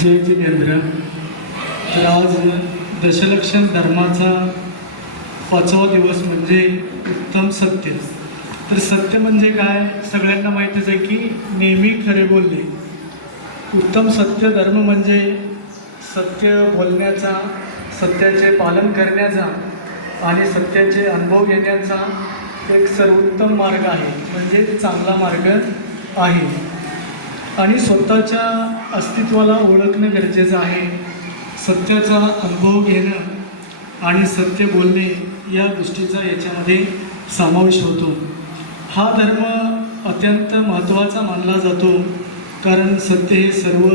जय जिनेंद्र. तर आज दशलक्षण धर्माचा 5वा दिवस म्हणजे उत्तम सत्य. तर सत्य म्हणजे काय सगळ्यांना माहितीच आहे की नेहमी खरे बोलणे. उत्तम सत्य धर्म म्हणजे सत्य बोलण्याचा, सत्याचे पालन करण्याचा आणि सत्याचे अनुभव घेण्याचा एक सर्वोत्तम मार्ग आहे, म्हणजे चांगला मार्ग आहे. आणि स्वतःच्या अस्तित्वाला ओळखणं गरजेचं आहे. सत्याचा अनुभव घेणं आणि सत्य बोलणे या गोष्टीचा याच्यामध्ये समावेश होतो. हा धर्म अत्यंत महत्त्वाचा मानला जातो, कारण सत्य हे सर्व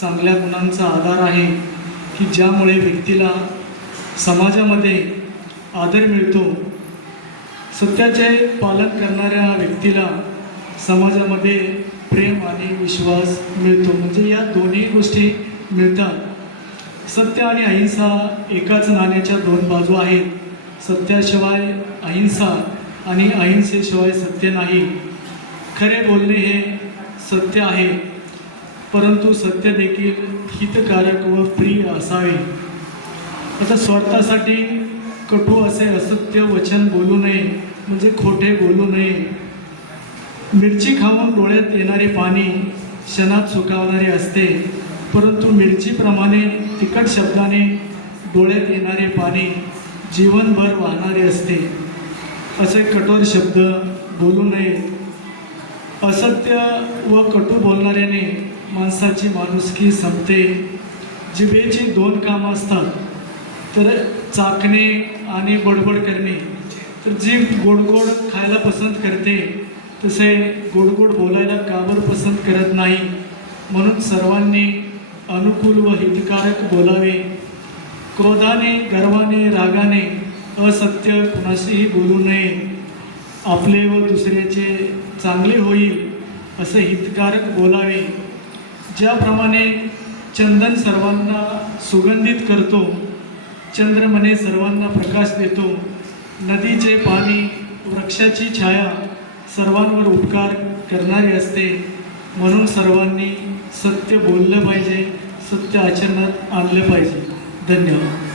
चांगल्या गुणांचा आधार आहे की ज्यामुळे व्यक्तीला समाजामध्ये आदर मिळतो. सत्याचे पालन करणाऱ्या व्यक्तीला समाजामध्ये प्रेम आणि विश्वास मिळतो, म्हणजे या दोन्ही गोष्टी मिळतात. सत्य आणि अहिंसा एकाच नाण्याच्या दोन बाजू आहेत. सत्याशिवाय अहिंसा आणि अहिंसेशिवाय सत्य नाही. खरे बोलणे हे सत्य आहे, परंतु सत्य देखील हितकारक व प्रिय असावे. आता स्वार्थासाठी कटू असे असत्य वचन बोलू नये, म्हणजे खोटे बोलू नये. मिरची खाऊन डोळ्यात येणारे पाणी क्षणात सुकावणारे असते, परंतु मिरचीप्रमाणे तिखट शब्दाने डोळ्यात येणारे पाणी जीवनभर वाहणारे असते. असे कठोर शब्द बोलू नये. असत्य व कटू बोलणाऱ्याने माणसाची माणुसकी संपते. जिभेची दोन कामं असतात, तर चाखणे आणि बडबड करणे. तर जीभ गोड खायला पसंत करते, तसे गोड बोलायला का बरं पसंत करत नाही. म्हणून सर्वांनी अनुकूल व हितकारक बोलावे. क्रोधाने, गर्वाने, रागाने असत्य कुणाशीही बोलू नये. आपले व दुसऱ्याचे चांगले होईल असे हितकारक बोलावे. ज्याप्रमाणे चंदन सर्वांना सुगंधित करतो, चंद्रमने सर्वांना प्रकाश देतो, नदीचे पाणी, वृक्षाची छाया सर्वांवर उपकार करणारी असते. म्हणून सर्वांनी सत्य बोललं पाहिजे, सत्य आचरणात आणलं पाहिजे. धन्यवाद.